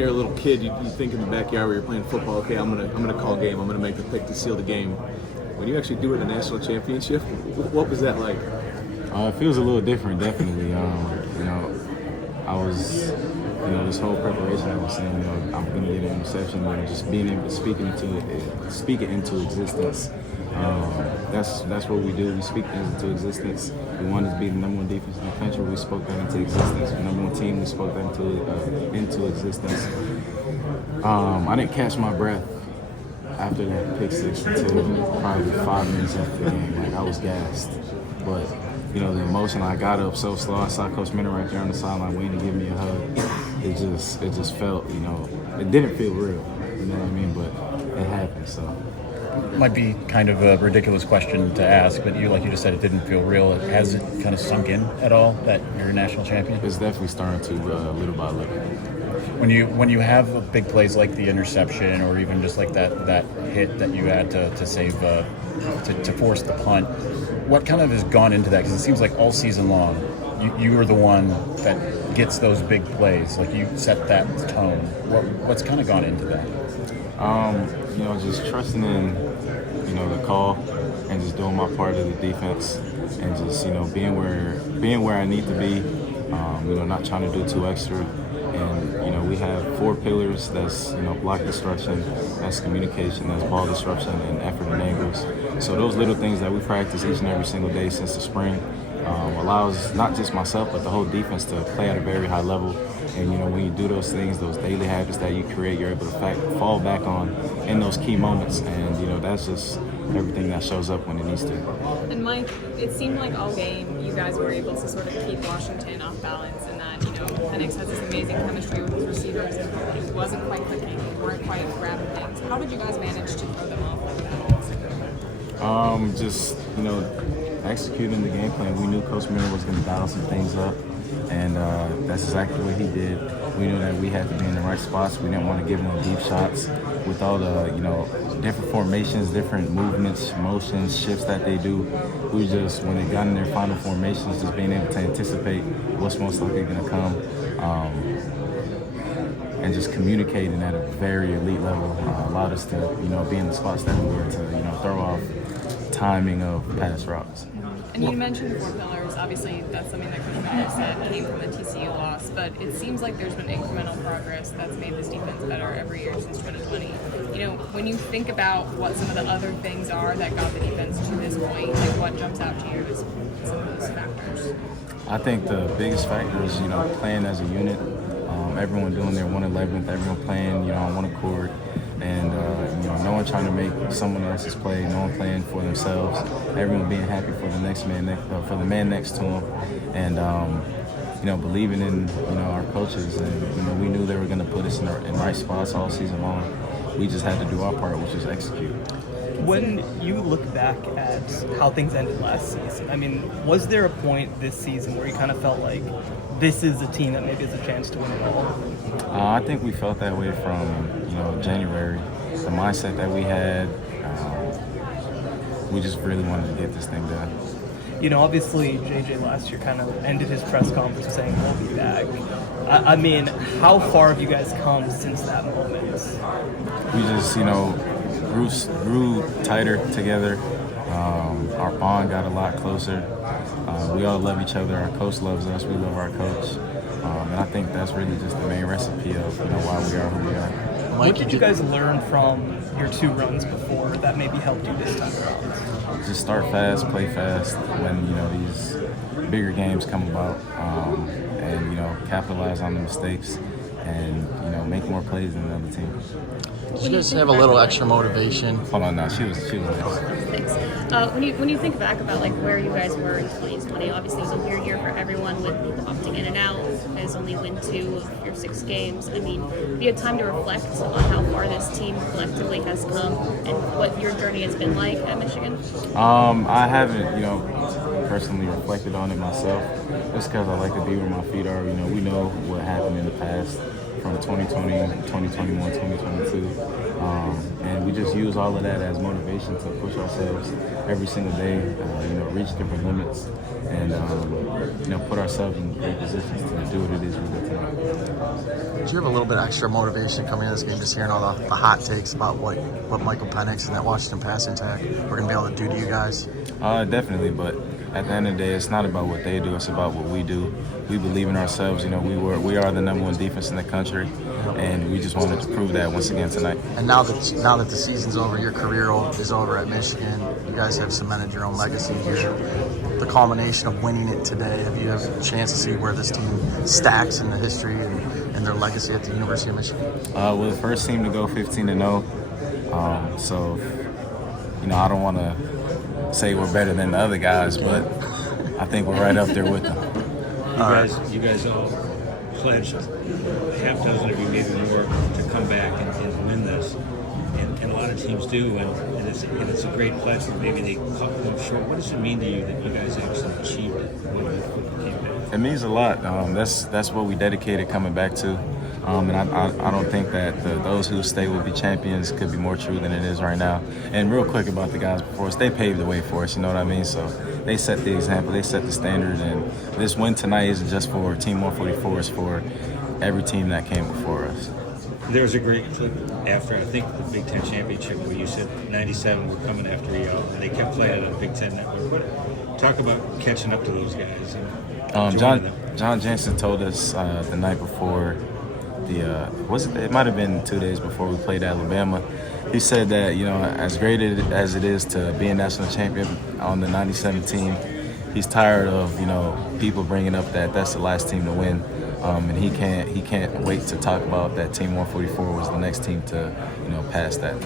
you're a little kid, you think in the backyard where you're playing football, okay, I'm gonna call game, I'm gonna make the pick to seal the game. When you actually do it in a national championship, what was that like? It feels a little different, definitely. I was, this whole preparation I was saying, I'm going to get an interception, just being able to speak it into existence. That's what we do. We speak things into existence. We wanted to be the number one defense in the country. We spoke that into existence. The number one team, we spoke that into existence. I didn't catch my breath after that pick six until probably 5 minutes after the game. Like, I was gassed. But, the emotion, I got up so slow. I saw Coach Minter right there on the sideline waiting to give me a hug. It just felt, it didn't feel real, you know what I mean? But it happened, so. Might be kind of a ridiculous question to ask, but like you just said, it didn't feel real. Has it kind of sunk in at all that you're a national champion? It's definitely starting to, little by little. When you have big plays like the interception, or even just like that hit that you had to save to force the punt, what kind of has gone into that? Because it seems like all season long, you are the one that gets those big plays. Like, you set that tone. What's kind of gone into that? Just trusting in, the call, and just doing my part of the defense, and just, being where I need to be. Not trying to do too extra. And, we have 4 pillars. That's, block disruption, that's communication, that's ball disruption, and effort and angles. So those little things that we practice each and every single day since the spring allows not just myself, but the whole defense to play at a very high level. And, when you do those things, those daily habits that you create, you're able to fall back on in those key moments. And, that's just everything that shows up when it needs to. And Mike, it seemed like all game you guys were able to sort of keep Washington off balance, and that, Penix has this amazing chemistry with his receivers, and it wasn't quite clicking, they weren't quite grabbing things. How did you guys manage to throw them off like that? Just, executing the game plan. We knew Coach Minter was going to dial some things up, and that's exactly what he did. We knew that we had to be in the right spots. We didn't want to give them deep shots with all the, different formations, different movements, motions, shifts that they do. We just, when they got in their final formations, just being able to anticipate what's most likely going to come, and just communicating at a very elite level allowed us to, be in the spots that we were to, throw off timing of pass routes. And you mentioned 4 pillars. Obviously, that's something that Coach Minter said came from the TCU loss, but it seems like there's been incremental progress that's made this defense better every year since 2020. When you think about what some of the other things are that got the defense to this point, like, what jumps out to you as some of those factors? I think the biggest factor is, playing as a unit. Everyone doing their 111th, everyone playing, on one accord. And, no one trying to make someone else's play, no one playing for themselves, everyone being happy for the next man, for the man next to them, and, believing in, our coaches. And, we knew they were going to put us in right spots all season long. We just had to do our part, which is execute. When you look back at how things ended last season, was there a point this season where you kind of felt like this is a team that maybe has a chance to win it all? I think we felt that way from, January. The mindset that we had, we just really wanted to get this thing done. Obviously, JJ last year kind of ended his press conference saying we'll be back. How far have you guys come since that moment? We just, grew tighter together. Our bond got a lot closer. We all love each other. Our coach loves us. We love our coach. And I think that's really just the main recipe of, why we are who we are. What did you guys learn from your 2 runs before that maybe helped you this time around? Just start fast, play fast when, these bigger games come about, and, capitalize on the mistakes and, make more plays than the other team. Did you guys have a little extra motivation? Hold on, no, she was nice. Thanks. When you think back about where you guys were in 2020, obviously it was a weird year for everyone with people opting in and out. You guys only win 2 of your 6 games. Have you had time to reflect on how far this team collectively has come and what your journey has been like at Michigan? I haven't, personally reflected on it myself, just because I like to be where my feet are. We know what happened in the past from 2020, 2021, 2022. And we just use all of that as motivation to push ourselves every single day, reach different limits. And, put ourselves in great positions to do what it is we do tonight. Did you have a little bit extra motivation coming into this game, just hearing all the hot takes about what Michael Penix and that Washington passing attack we're going to be able to do to you guys? Definitely, but at the end of the day, it's not about what they do, it's about what we do. We believe in ourselves. We are the #1 defense in the country, and we just wanted to prove that once again tonight. And now that the season's over, your career is over at Michigan, you guys have cemented your own legacy here. The culmination of winning it today, have you had a chance to see where this team stacks in the history and their legacy at the University of Michigan? We're the first team to go 15-0, so I don't want to say we're better than the other guys, but I think we're right up there with them. You guys all pledged, half dozen of you, maybe more, to come back and win this. And a lot of teams do, and it's a great pledge, but maybe they cut them short. What does it mean to you that you guys actually achieved it when you came back? It means a lot. That's what we dedicated coming back to. And I don't think that those who stay will be champions could be more true than it is right now. And real quick about the guys before us, they paved the way for us, you know what I mean? So they set the example, they set the standard, and this win tonight isn't just for Team 144, it's for every team that came before us. There was a great clip after, I think, the Big Ten Championship where you said 97 were coming after you, and they kept playing it on the Big Ten Network. Talk about catching up to those guys. And John Jensen told us the night before it might have been 2 days before we played Alabama. He said that, as great as it is to be a national champion on the 97 team, he's tired of, people bringing up that that's the last team to win. And he can't wait to talk about that Team 144 was the next team to, pass that.